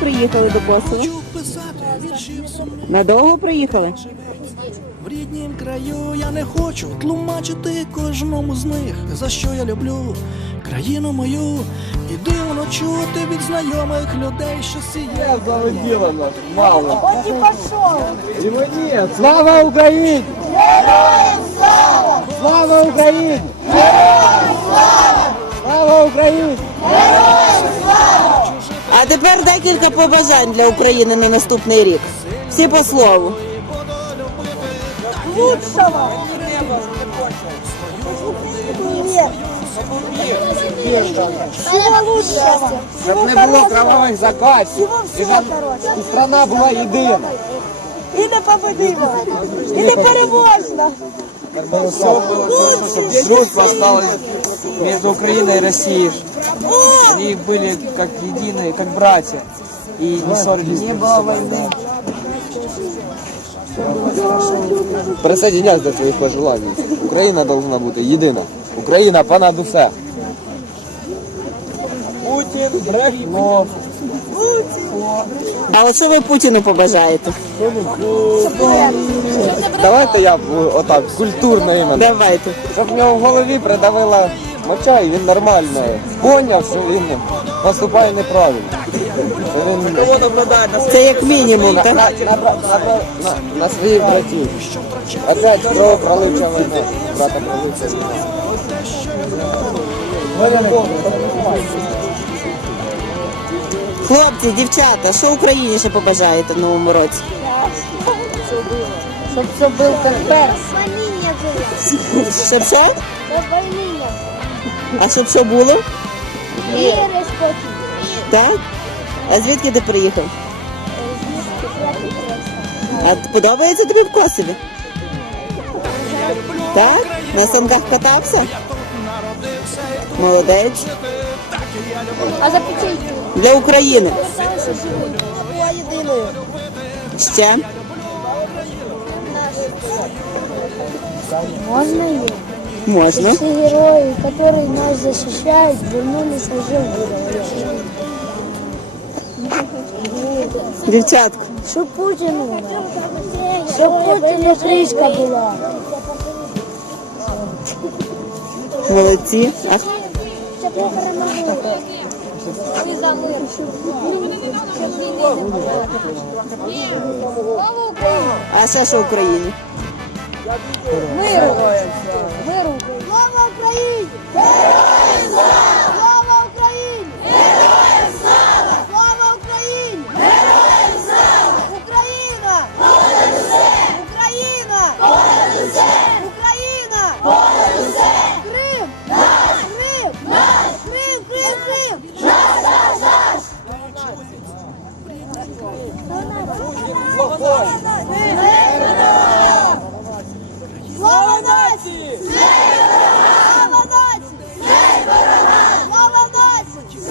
приїхали до Косова? Надовго приїхали? В ріднім краю я не хочу тлумачити кожному з них, за що я люблю країну мою, і дивно чути від знайомих людей, що сіє. Залетіло нас, мало. От і пішов. І мені. Слава Україні! Героям слава! Слава Україні! Героям слава! Слава Україні! Тепер декілька побажань для України на наступний рік. Всі по слову. Всего лучшего. Щоб не було кровавих закатів. І щоб і страна була єдина. І непобедима. І непереможна. Чтобы дружба осталась между Украиной и Россией Они были как единые, как братья. И не ссорились. Не было войны. Присоединяюсь до твоїх пожелань. Україна повинна бути єдина. Україна понад усе. Путин, Брехно. А от що ви Путіну побажаєте? Давайте я б, отак культурно іменно. Давайте. Щоб в нього в голові придавила моча і він нормально поняв, що він наступає неправильно. Що він Це як мінімум, на, так? на, на, на, на, на своїх братів. Опять кров пролича війна. Брата пролича війна. Хлопці, дівчата, що Україні ще побажаєте в новому році? Щоб все було тепер. Войны не было. Щоб що? Щоб войны не было. А щоб що було? И спокій. Так? А звідки ти приїхав? А подобається тобі в Косові? Так? На санках катався? Молодець. А за печеньки? Для України. Єдиною. Ще? Можно ее? Можна. Все герои, которые нас защищают, вернулись живы. Дівчатка. Щоб Путіну, щоб Путіну кришка була. Молодці. А! А ще що в Україні? Миру! Слава! Слава Україні! Героям слава! Слава Україні! Героям слава! Україна! Понад усе! Україна! Понад усе! Україна! Понад усе! Крим! Наш! Крим! Наш! Крим! Крим! Крим! Наш! Наш! Наш! Слава нації! Слава нації! Слава нації!